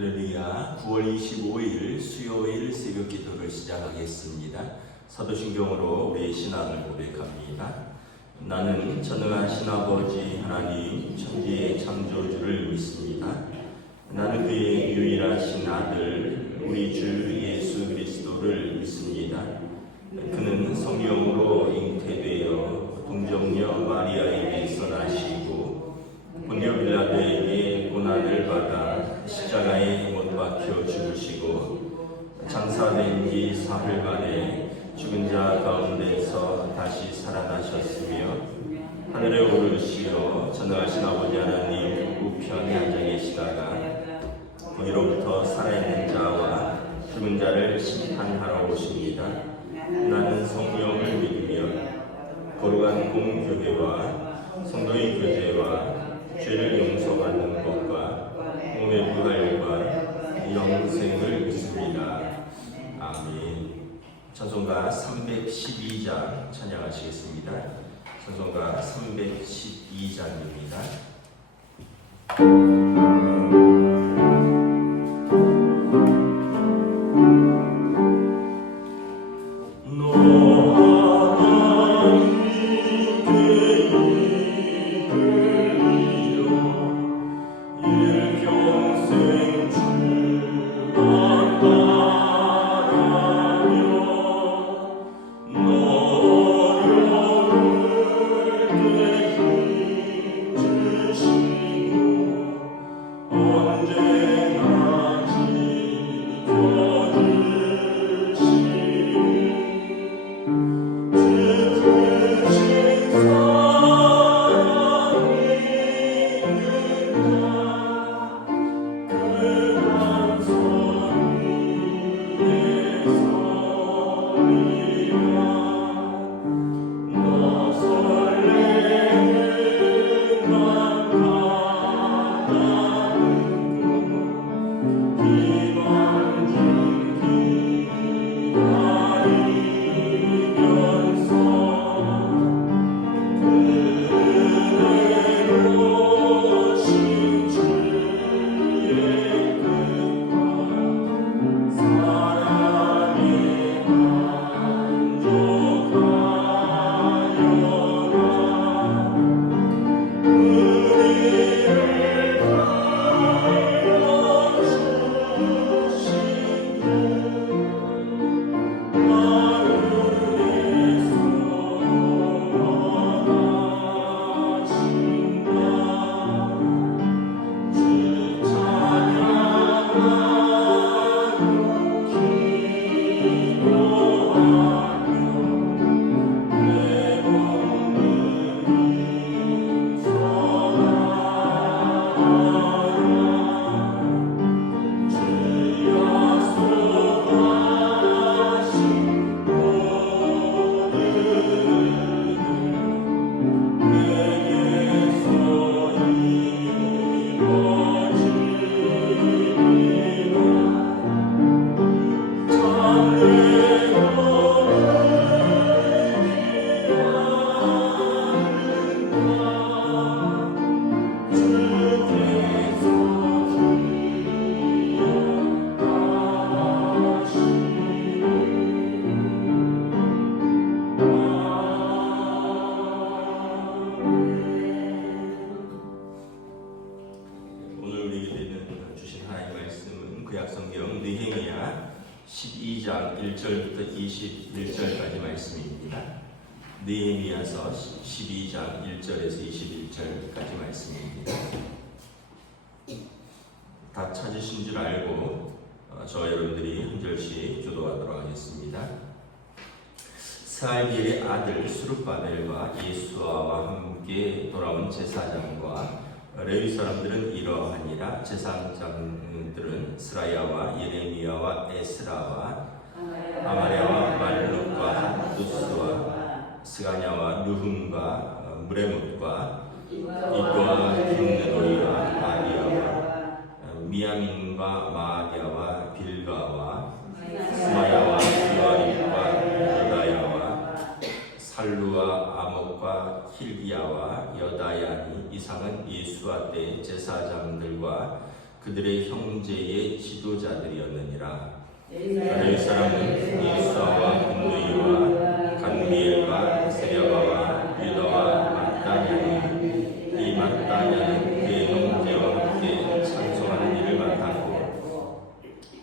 할렐루야. 9월 25일 수요일 새벽 기도를 시작하겠습니다. 사도신경으로 우리의 신앙을 고백합니다. 나는 전능하신 아버지 하나님 천지의 창조주를 믿습니다. 나는 그의 유일하신 아들 우리 주 예수 그리스도를 믿습니다. 그는 성령으로 잉태되어 동정녀 마리아에게서 나시고 본디오 빌라도에게 고난을 받아 십자가에 못 박혀 죽으시고 장사된 지 사흘 만에 죽은 자 가운데서 다시 살아나셨으며 하늘에 오르시어 전능하신 아버지 하나님 우편에 앉아 계시다가 거기로부터 살아있는 자와 죽은 자를 심판하러 오십니다. 나는 성령을 믿으며 거룩한 공교회와 성도의 교제와 죄를 용서받는 것과 몸의 부활과 영생을 믿습니다. 아멘. 찬송가 312장 찬양하시겠습니다. 찬송가 312장입니다. 구약성경 느헤미야 12장 1절부터 21절까지 말씀입니다. 느헤미야서 12장 1절에서 21절까지 말씀입니다. 다 찾으신 줄 알고 저와 여러분들이 한 절씩 교도하도록 하겠습니다. 스알디엘의 아들 수룹바벨과 예수아와 함께 돌아온 제사장과 레위 사람들은 이러하니라. 제사장들은 스라야와 예레미야와 에스라와 아마랴와 말룩과 핫두스와 스가냐와 누훔과 무레뭇과 이과 김느노이와 마리아와 미야민과 마아디아와 빌가와 스마야와 요아립과 여다야와 살루와 아목과 힐기야와 여다야니 이상은 예수와 때 제사장들과 그들의 형제의 지도자들이었느니라. 레위 사람은 예수아와 분노이와 간미엘과 세랴바와 유다와 마따냐니, 이 마따냐는 그의 형제와 함께 찬송하는 일을 맡았고,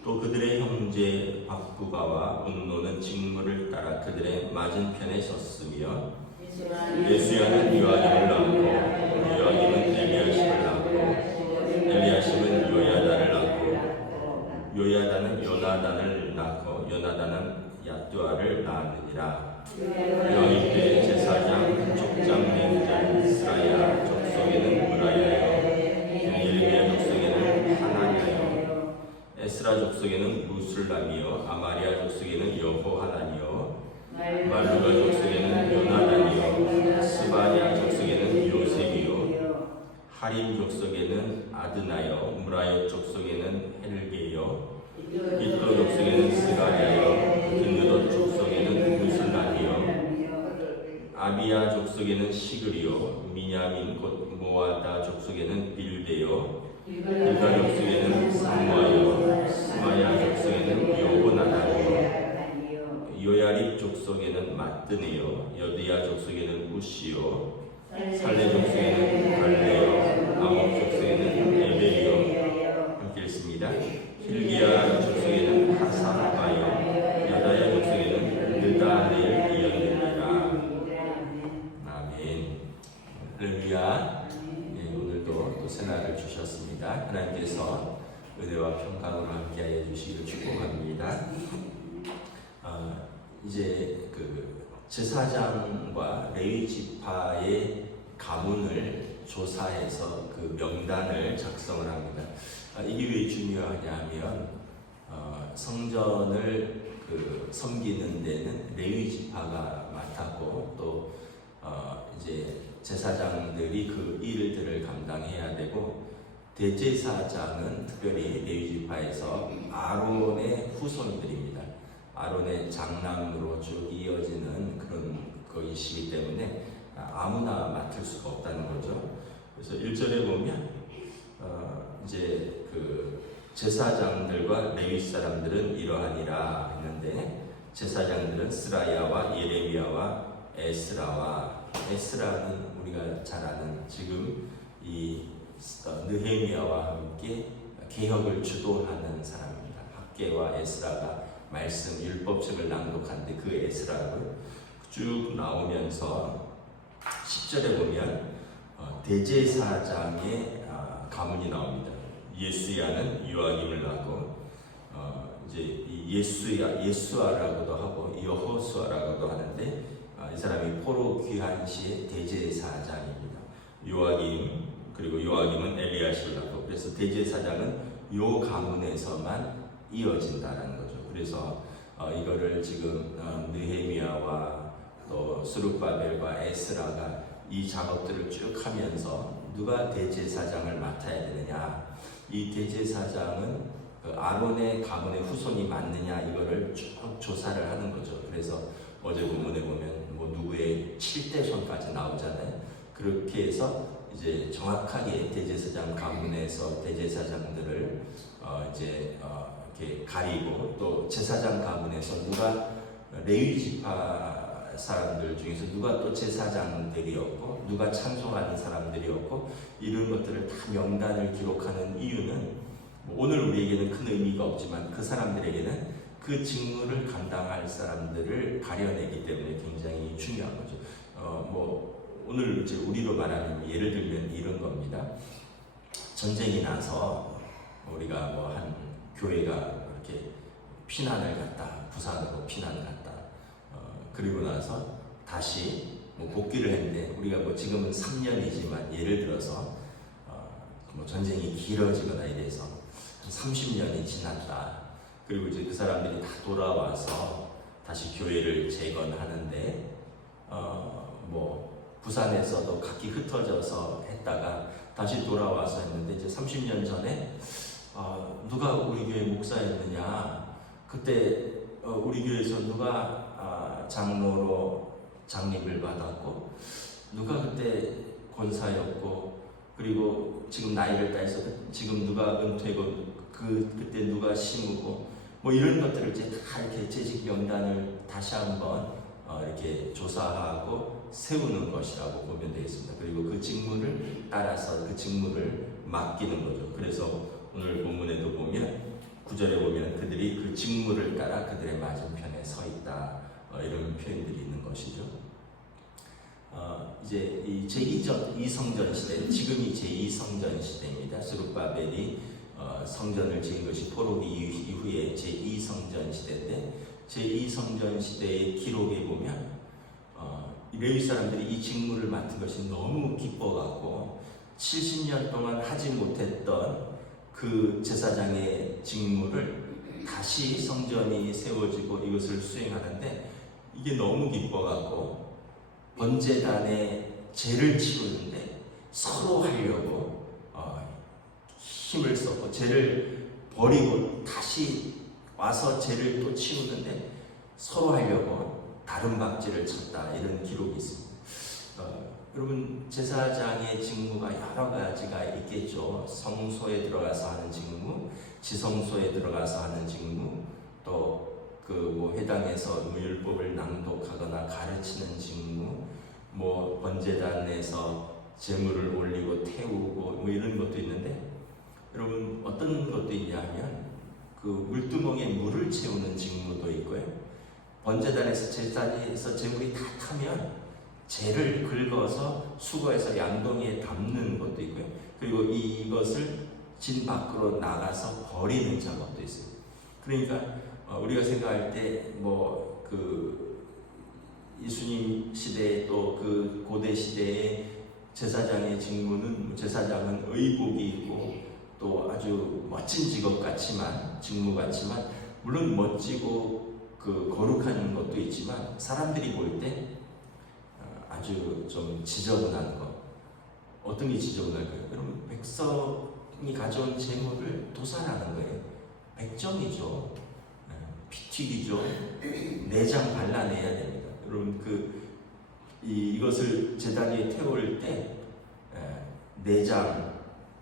또 그들의 형제 박부가와 운노는 직무를 따라 그들의 맞은편에 섰으며, 예수야는 요아김을 낳고, 요아김은 엘리야십을 낳고, 엘리야십은 요야다를 낳고, 요야다는 요나단을 낳고, 요나단은 야뚜아를 낳았느니라. 요아김 때 제사장 족장 맹장 스라야 족속에는 무라야요, 예레미야 족속에는 하나냐요, 에스라 족속에는 무술람이요, 아마리아 족속에는 여호하나니요, 말루가 족속에는 요나단이요, 스바냐 족속에는 요셉이요, 하림 족속에는 아드나요, 무라요 족속에는 헬게요, 이또 족속에는 스가랴요, 기느덧 족속에는 무술람이요, 아비야 족속에는 시그리요, 미냐민 곧 모아다 족속에는 빌데요, 빌가 족속에는 스마요, 스마야 족속에는 요호나단이요, 요야립 족속에는 마뜨네요, 여드야 족속에는 우시요, 살레 족속에는 갈레요, 아목 족속에는 에베리요. 함께 읽습니다. 힐기야 족속에는 하사바요, 여다야 족속에는 느다넬이었느니라. 아멘. 할렐루야. 오늘도 또 새날을 주셨습니다. 하나님께서 은혜와 평강으로 함께하여 주시기를 축복합니다. 이제 그 제사장과 레위 지파의 가문을 조사해서 그 명단을 작성을 합니다. 이게 왜 중요하냐면 성전을 그 섬기는 데는 레위 지파가 맡았고, 또 이제 제사장들이 그 일들을 감당해야 되고, 대제사장은 특별히 레위 지파에서 아론의 후손들입니다. 아론의 장남으로 쭉 이어지는 그런 것이기 때문에 아무나 맡을 수가 없다는 거죠. 그래서 1절에 보면 이제 그 제사장들과 레위 사람들은 이러하니라 했는데, 제사장들은 스라야와 예레미야와 에스라는 우리가 잘 아는 지금 이 느헤미야와 함께 개혁을 주도하는 사람입니다. 학개와 에스라가 말씀 율법책을 낭독하는데 그 에스라를 쭉 나오면서 10절에 보면 대제사장의 가문이 나옵니다. 예수야는 요아김을 낳고, 이제 이 예수아라고도 하고 여호수아라고도 하는데, 이 사람이 포로 귀환 시의 대제사장입니다. 요아김, 그리고 요아김은 엘리야십을 낳고, 그래서 대제사장은 요 가문에서만 이어진다라는 거죠. 그래서 이거를 지금 느헤미야와 또 스룹바벨과 에스라가 이 작업들을 쭉 하면서 누가 대제사장을 맡아야 되느냐, 이 대제사장은 그 아론의 가문의 후손이 맞느냐, 이거를 쭉 조사를 하는 거죠. 그래서 어제 본문에 보면 뭐 누구의 7대 손까지 나오잖아요. 그렇게 해서 이제 정확하게 대제사장 가문에서 대제사장들을 이렇게 가리고, 또 제사장 가문에서 누가 레위 지파 사람들 중에서 누가 또 제사장들이었고, 누가 찬송하는 사람들이었고, 이런 것들을 다 명단을 기록하는 이유는 오늘 우리에게는 큰 의미가 없지만 그 사람들에게는 그 직무를 감당할 사람들을 가려내기 때문에 굉장히 중요한 거죠. 뭐 오늘 이제 우리로 말하면 예를 들면 이런 겁니다. 전쟁이 나서 우리가 뭐 한 교회가 이렇게 피난을 갔다, 부산으로 피난을 갔다. 그리고 나서 다시 뭐 복귀를 했는데, 우리가 뭐 지금은 3년이지만 예를 들어서 뭐 전쟁이 길어지거나 이래서 한 30년이 지났다. 그리고 이제 그 사람들이 다 돌아와서 다시 교회를 재건하는데, 뭐 부산에서도 각기 흩어져서 했다가 다시 돌아와서 했는데, 이제 30년 전에 누가 우리 교회 목사였느냐, 그때 우리 교회에서 누가 장로로 장립을 받았고, 누가 그때 권사였고, 그리고 지금 나이를 따서 지금 누가 은퇴고 그때 누가 심고 뭐 이런 것들을 이제 다 이렇게 재직 명단을 다시 한번 이렇게 조사하고 세우는 것이라고 보면 되겠습니다. 그리고 그 직무를 따라서 그 직무를 맡기는 거죠. 그래서 오늘 본문에도 보면 9절에 보면 그들이 그 직무를 따라 그들의 맞은편에 서 있다, 이런 표현들이 있는 것이죠. 이제 이 제2성전 시대, 지금이 제2성전 시대입니다. 스룹바벨이 성전을 지은 것이 포로기 이후에 제2성전 시대인데, 제2성전 시대의 기록에 보면 레위 사람들이 이 직무를 맡은 것이 너무 기뻐갖고 70년 동안 하지 못했던 그 제사장의 직무를 다시 성전이 세워지고 이것을 수행하는데, 이게 너무 기뻐갖고 번제단에 죄를 치우는데 서로 하려고 힘을 썼고, 죄를 버리고 다시 와서 죄를 또 치우는데 서로 하려고 다른 박질을 쳤다, 이런 기록이 있습니다. 여러분, 제사장의 직무가 여러 가지가 있겠죠. 성소에 들어가서 하는 직무, 지성소에 들어가서 하는 직무, 또 그 회당에서 율법을 낭독하거나 가르치는 직무, 뭐 번제단에서 제물을 올리고 태우고 뭐 이런 것도 있는데, 여러분 어떤 것도 있냐면 그 물두멍에 물을 채우는 직무도 있고요. 번제단에서 제단에서 제물이 다 타면 재를 긁어서 수거해서 양동이에 담는 것도 있고요. 그리고 이것을 진 밖으로 나가서 버리는 작업도 있어요. 그러니까 우리가 생각할 때 뭐 그 예수님 시대 또 그 고대 시대의 제사장의 직무는, 제사장은 의복이 있고 또 아주 멋진 직업 같지만, 직무 같지만, 물론 멋지고 그 거룩한 것도 있지만 사람들이 볼 때 아주 좀 지저분한 것. 어떤 게 지저분할까요? 여러분, 백성이 가져온 재물을 도살하는 거예요. 백정이죠. 피 튀기죠. 내장 발라내야 됩니다. 여러분, 이것을 제단 위에 태울 때 내장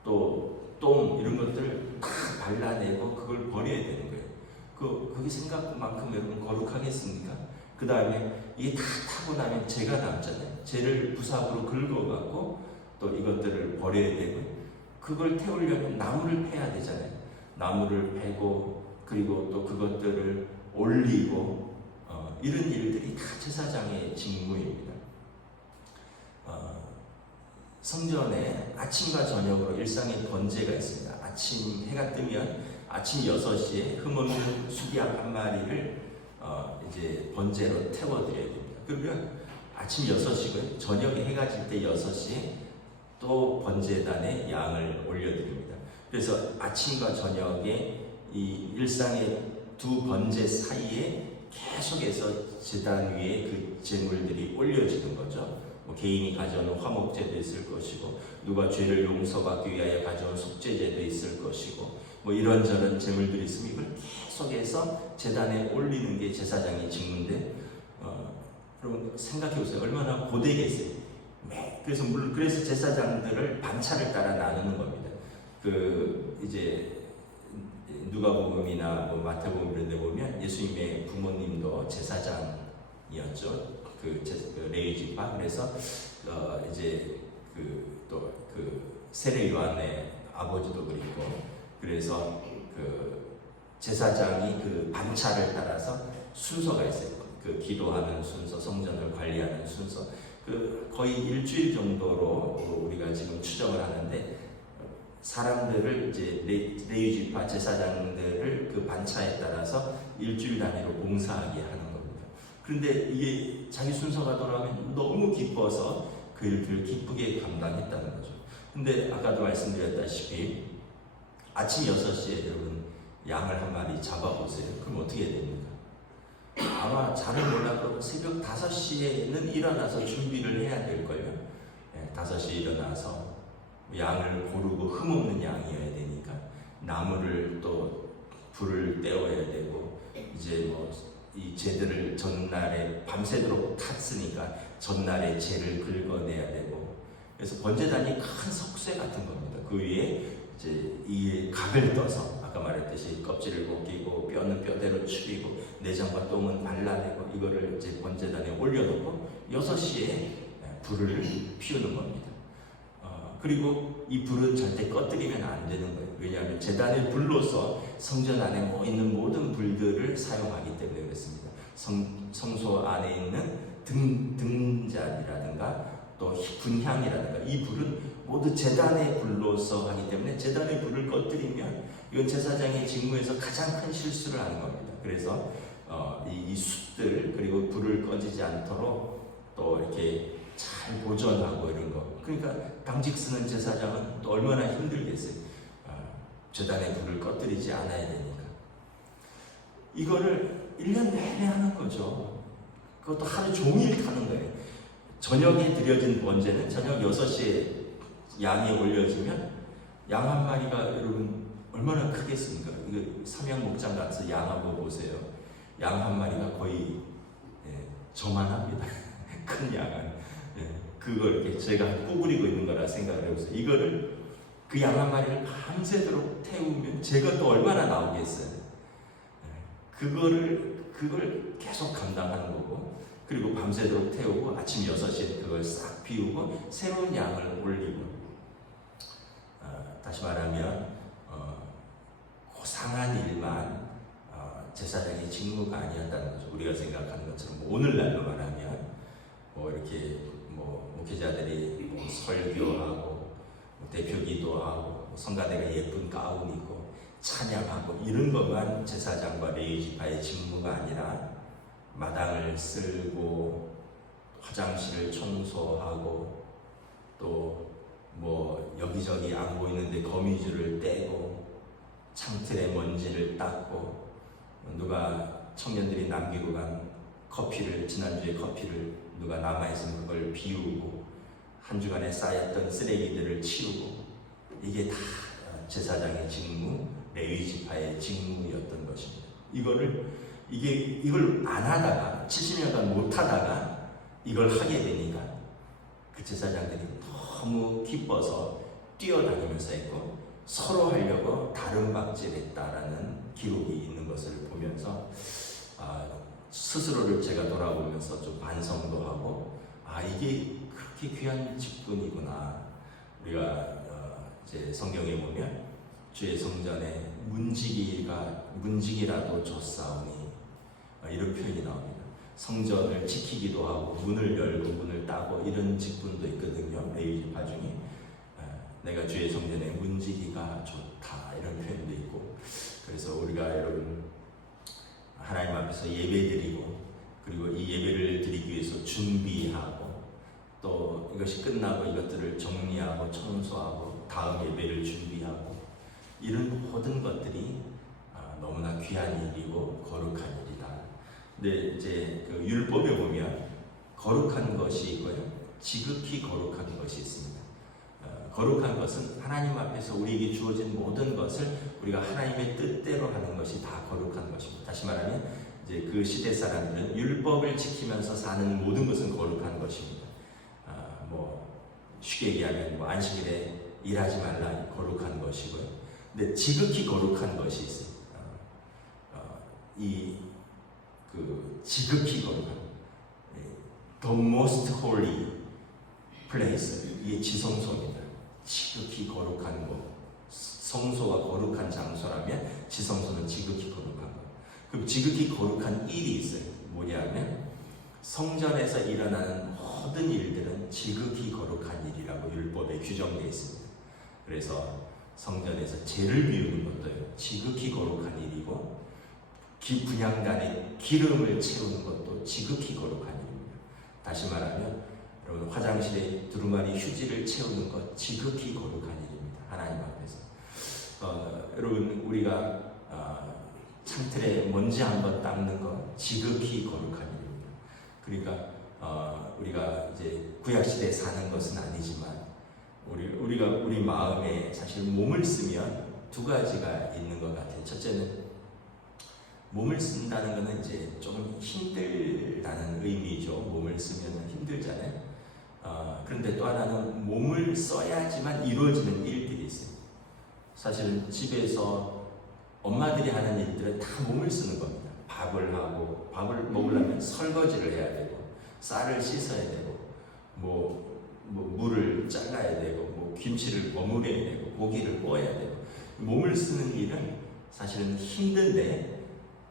또 똥 이런 것들을 다 발라내고 그걸 버려야 되는 거예요. 그게 생각만큼 여러분 거룩하겠습니까? 그 다음에 이게 다 타고 나면 재가 남잖아요. 재를 부삽으로 긁어갖고 또 이것들을 버려야 되고, 그걸 태우려면 나무를 패야 되잖아요. 나무를 패고 그리고 또 그것들을 올리고 이런 일들이 다 제사장의 직무입니다. 성전에 아침과 저녁으로 일상의 번제가 있습니다. 아침 해가 뜨면 아침 6시에 흠없는 수기약 한 마리를 이제 번제로 태워드려야 됩니다. 그러면 아침 6시고요. 저녁에 해가 질 때 6시에 또 번제단에 양을 올려드립니다. 그래서 아침과 저녁에 이 일상의 두 번제 사이에 계속해서 제단 위에 그 제물들이 올려지는 거죠. 뭐 개인이 가져오는 화목제도 있을 것이고, 누가 죄를 용서받기 위하여 가져온 속죄제도 있을 것이고, 뭐 이런저런 제물들이 있으면 이걸 계속해서 제단에 올리는 게 제사장의 직무인데, 여러분 생각해 보세요. 얼마나 고되겠어요. 그래서 제사장들을 반차를 따라 나누는 겁니다. 이제 누가복음이나 뭐 마태복음 이런 데 보면 예수님의 부모님도 제사장이었죠. 레위 지파. 그래서 이제 세례 요한의 아버지도 그리고, 그래서 제사장이 그 반차를 따라서 순서가 있어요. 기도하는 순서, 성전을 관리하는 순서. 거의 일주일 정도로 우리가 지금 추정을 하는데, 사람들을 이제 레위 지파 제사장들을 그 반차에 따라서 일주일 단위로 봉사하게 하는 겁니다. 그런데 이게 자기 순서가 돌아가면 너무 기뻐서 그 일들을 기쁘게 감당했다는 거죠. 근데 아까도 말씀드렸다시피 아침 6시에 여러분 양을 한 마리 잡아보세요. 그럼 어떻게 됩니까? 아마 잘은 몰라도 새벽 5시에는 일어나서 준비를 해야 될걸요. 5시에 일어나서 양을 고르고 흠없는 양이어야 되니까 나무를 또 불을 떼어야 되고, 이제 뭐 이 재들을 전날에 밤새도록 탔으니까 전날에 재를 긁어내야 되고, 그래서 번제단이 큰 석쇠 같은 겁니다. 그 위에 이제 이 각을 떠서 아까 말했듯이 껍질을 벗기고 뼈는 뼈대로 추리고 내장과 똥은 발라내고 이거를 이제 번제단에 올려놓고 6시에 불을 피우는 겁니다. 그리고 이 불은 절대 꺼뜨리면 안 되는 거예요. 왜냐하면 제단의 불로서 성전 안에 있는 모든 불들을 사용하기 때문에 그렇습니다. 성소 안에 있는 등잔이라든가 또 분향이라든가 이 불은 모두 제단의 불로서 하기 때문에 제단의 불을 꺼뜨리면 이건 제사장의 직무에서 가장 큰 실수를 하는 겁니다. 그래서 이 숯들 그리고 불을 꺼지지 않도록 또 이렇게 잘 보존하고 이런 거. 그러니까 당직 쓰는 제사장은 또 얼마나 힘들겠어요. 제단의 불을 꺼뜨리지 않아야 되니까. 이거를 1년 내내 하는 거죠. 그것도 하루 종일 타는 거예요. 저녁에 드려진 번제는 저녁 6시에 양이 올려지면 양 한 마리가 여러분 얼마나 크겠습니까? 이거 삼양목장 가서 양 한번 보세요. 양 한 마리가 거의 저만합니다. 큰 양은. 그걸 이렇게 제가 구부리고 있는 거라 생각을 해보세요. 이거를 그 양 한 마리를 밤새도록 태우면 제가 또 얼마나 나오겠어요. 그걸 계속 감당하는 거고, 그리고 밤새도록 태우고 아침 6시에 그걸 싹 비우고 새로운 양을 올리고, 다시 말하면 고상한 일만 제사장의 직무가 아니었다는 거죠. 우리가 생각하는 것처럼 오늘날로 말하면 이렇게 목회자들이 설교하고 대표기도하고 성가대가 예쁜 가운 입고 찬양하고 이런 것만 제사장과 레위지파의 직무가 아니라 마당을 쓸고 화장실을 청소하고 또 여기저기 안 보이는데 거미줄을 떼고 창틀에 먼지를 닦고 누가 청년들이 남기고 간 지난주에 커피를 누가 남아있으면 그걸 비우고 한 주간에 쌓였던 쓰레기들을 치우고 이게 다 제사장의 직무, 레위지파의 직무였던 것입니다. 이걸 안 하다가 70년간 못 하다가 이걸 하게 되니까 그 제사장들이 너무 기뻐서 뛰어다니면서 했고 서로 하려고 다른 박질했다라는 기록이 있는 것을 보면서 스스로를 제가 돌아보면서 좀 반성도 하고 이게 그렇게 귀한 직분이구나. 우리가 이제 성경에 보면 주의 성전에 문지기라도 줬사오니 이런 표현이 나옵니다. 성전을 지키기도 하고 문을 열고 문을 따고 이런 직분도 있거든요. 레위지파 중에 내가 주의 성전에 문지기가 좋다 이런 표현도 있고, 그래서 우리가 여러분 하나님 앞에서 예배드리고 그리고 이 예배를 드리기 위해서 준비하고 또 이것이 끝나고 이것들을 정리하고 청소하고 다음 예배를 준비하고 이런 모든 것들이 너무나 귀한 일이고 거룩한 일이다. 근데 이제 그 율법에 보면 거룩한 것이 있고요, 지극히 거룩한 것이 있습니다. 거룩한 것은 하나님 앞에서 우리에게 주어진 모든 것을 우리가 하나님의 뜻대로 하는 것이 다 거룩한 것입니다. 다시 말하면 이제 그 시대 사람들은 율법을 지키면서 사는 모든 것은 거룩한 것입니다. 쉽게 얘기하면 안식일에 일하지 말라 거룩한 것이고요. 근데 지극히 거룩한 것이 있어요. 지극히 거룩한 the most holy place, 이게 지성소입니다. 지극히 거룩한 곳, 성소가 거룩한 장소라면 지성소는 지극히 거룩한 것. 그럼 지극히 거룩한 일이 있어요. 뭐냐면 성전에서 일어나는 모든 일들은 지극히 거룩한 일이라고 율법에 규정되어 있습니다. 그래서 성전에서 죄를 비우는 것도 지극히 거룩한 일이고, 분향단에 기름을 채우는 것도 지극히 거룩한 일입니다. 다시 말하면 여러분 화장실에 두루마리 휴지를 채우는 것 지극히 거룩한 일입니다. 하나님 앞에서. 여러분 우리가 창틀에 먼지 한번 닦는 것 지극히 거룩한 일입니다. 그러니까 우리가 이제 구약시대에 사는 것은 아니지만 우리 마음에 사실 몸을 쓰면 두 가지가 있는 것 같아요. 첫째는 몸을 쓴다는 것은 이제 좀 힘들다는 의미죠. 몸을 쓰면 힘들잖아요. 그런데 또 하나는 몸을 써야지만 이루어지는 일들이 있어요. 사실은 집에서 엄마들이 하는 일들은 다 몸을 쓰는 겁니다. 밥을 먹으려면 설거지를 해야 되고, 쌀을 씻어야 되고, 물을 잘라야 되고, 김치를 버무려야 되고, 고기를 구워야 되고, 몸을 쓰는 일은 사실은 힘든데,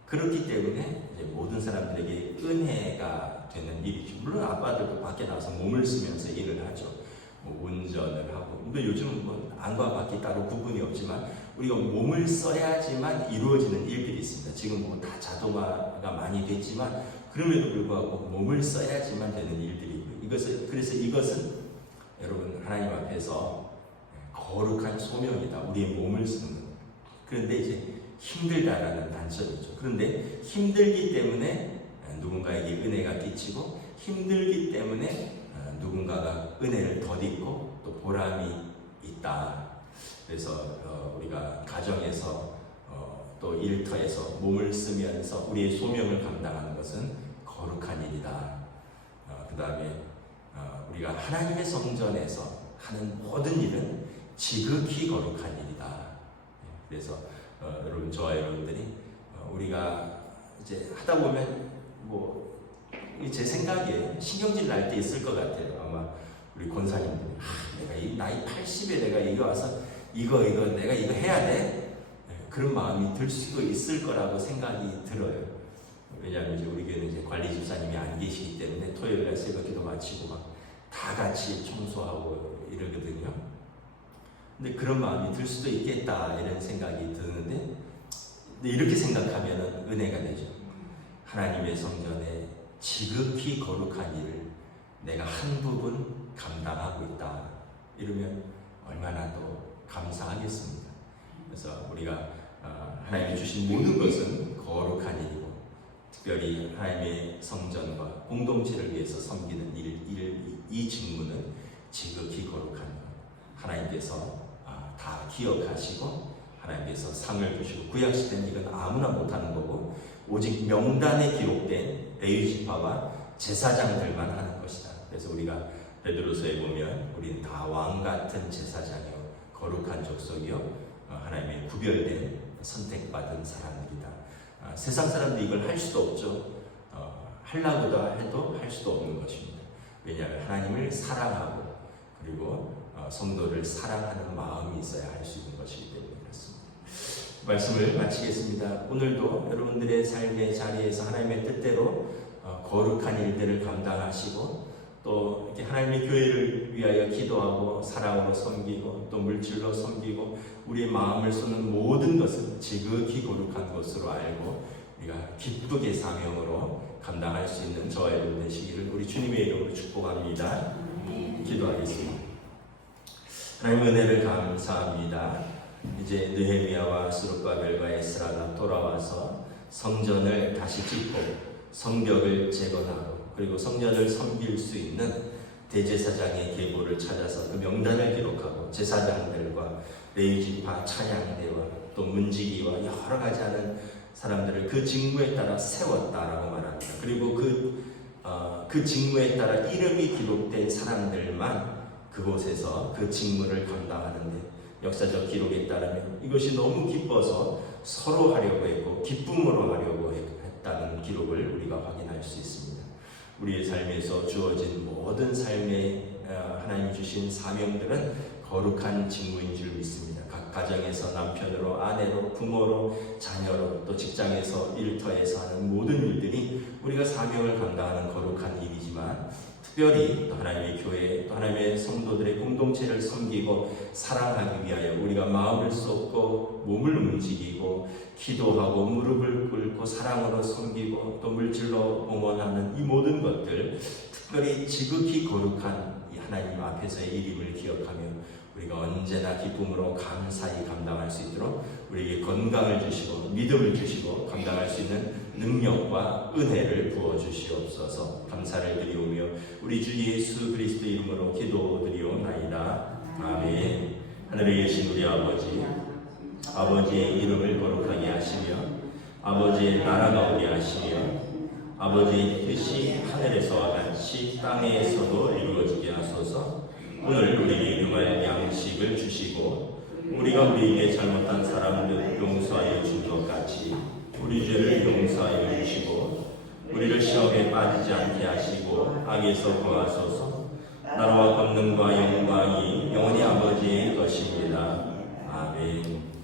그렇기 때문에 이제 모든 사람들에게 은혜가 되는 일이죠. 물론 아빠들도 밖에 나와서 몸을 쓰면서 일을 하죠. 운전을 하고. 근데 요즘은 안과 밖이 따로 구분이 없지만 우리가 몸을 써야지만 이루어지는 일들이 있습니다. 지금 다 자동화가 많이 됐지만 그럼에도 불구하고 몸을 써야지만 되는 일들이 있고요. 그래서 이것은 여러분 하나님 앞에서 거룩한 소명이다. 우리의 몸을 쓰는 것. 그런데 이제 힘들다라는 단점이죠. 그런데 힘들기 때문에 누군가에게 은혜가 끼치고, 힘들기 때문에 누군가가 은혜를 덧입고 또 보람이 있다. 그래서 우리가 가정에서 또 일터에서 몸을 쓰면서 우리의 소명을 감당하는 것은 거룩한 일이다. 그 다음에 우리가 하나님의 성전에서 하는 모든 일은 지극히 거룩한 일이다. 그래서 여러분, 저와 여러분들이 우리가 이제 하다 보면 제 생각에 신경질 날 때 있을 것 같아요. 아마 우리 권사님들이 내가 이 나이 80에 내가 이거 와서 이거 내가 이거 해야 돼? 그런 마음이 들 수도 있을 거라고 생각이 들어요. 왜냐하면 이제 우리 교회는 이제 관리 집사님이 안 계시기 때문에 토요일날 새벽기도 마치고 막 다 같이 청소하고 이러거든요. 근데 그런 마음이 들 수도 있겠다 이런 생각이 드는데, 이렇게 생각하면 은혜가 되죠. 하나님의 성전에 지극히 거룩한 일을 내가 한 부분 감당하고 있다. 이러면 얼마나 더 감사하겠습니다. 그래서 우리가 하나님이 주신 모든 것은 거룩한 일이고, 특별히 하나님의 성전과 공동체를 위해서 섬기는 이 직무는 지극히 거룩한 것. 하나님께서 다 기억하시고 하나님께서 상을 주시고, 구약시대는 이건 아무나 못하는 거고 오직 명단에 기록된 레위지파와 제사장들만 하는 것이다. 그래서 우리가 베드로서에 보면 우리는 다 왕같은 제사장이요 거룩한 족속이요 하나님의 구별된 선택받은 사람들이다. 세상 사람들이 이걸 할 수도 없죠. 하려고 해도 할 수도 없는 것입니다. 왜냐하면 하나님을 사랑하고 그리고 성도를 사랑하는 마음이 있어야 할 수 있는 것이기 때문에 그렇습니다. 말씀을 마치겠습니다. 오늘도 여러분들의 삶의 자리에서 하나님의 뜻대로 거룩한 일들을 감당하시고, 또 이렇게 하나님의 교회를 위하여 기도하고 사랑으로 섬기고 또 물질로 섬기고 우리의 마음을 쏟는 모든 것은 지극히 거룩한 것으로 알고 우리가 기쁘게 사명으로 감당할 수 있는 저와 여러분 되시기를 우리 주님의 이름으로 축복합니다. 기도하겠습니다. 하나님의 은혜를 감사합니다. 이제 느헤미야와 스룹바벨과 에스라가 돌아와서 성전을 다시 짓고 성벽을 재건하고 그리고 성전을 섬길 수 있는 대제사장의 계보를 찾아서 그 명단을 기록하고 제사장들과 레위지파 찬양대와 또 문지기와 여러 가지 하는 사람들을 그 직무에 따라 세웠다라고 말합니다. 그리고 그 직무에 따라 이름이 기록된 사람들만 그곳에서 그 직무를 감당하는데, 역사적 기록에 따르면 이것이 너무 기뻐서 서로 하려고 했고 기쁨으로 하려고 했다는 기록을 우리가 확인할 수 있습니다. 우리의 삶에서 주어진 모든 삶에 하나님이 주신 사명들은 거룩한 직무인 줄 믿습니다. 각 가정에서 남편으로, 아내로, 부모로, 자녀로, 또 직장에서, 일터에서 하는 모든 일들이 우리가 사명을 감당하는 거룩한 일이지만, 특별히 또 하나님의 교회, 또 하나님의 성도들의 공동체를 섬기고 사랑하기 위하여 우리가 마음을 쏟고 몸을 움직이고 기도하고 무릎을 꿇고 사랑으로 섬기고 또 물질로 봉헌하는 이 모든 것들, 특별히 지극히 거룩한 이 하나님 앞에서의 일임을 기억하며 우리가 언제나 기쁨으로 감사히 감당할 수 있도록 우리에게 건강을 주시고 믿음을 주시고 감당할 수 있는 능력과 은혜를 부어주시옵소서. 감사를 드리오며 우리 주 예수 그리스도 이름으로 기도드리오나이다. 아멘. 하늘에 계신 우리 아버지, 아버지의 이름을 거룩하게 하시며 아버지의 나라가 오게 하시며 아버지의 뜻이 하늘에서와 같이 땅에서도 이루어지게 하소서. 오늘 우리에게 용할 양식을 주시고 우리가 우리에게 잘못한 사람을 용서하여 준 것 같이 우리 죄를 용서하여 주시고 우리를 시험에 빠지지 않게 하시고 악에서 구하소서. 나라와 권능과 영광이 영원히 아버지의 것입니다. 아멘.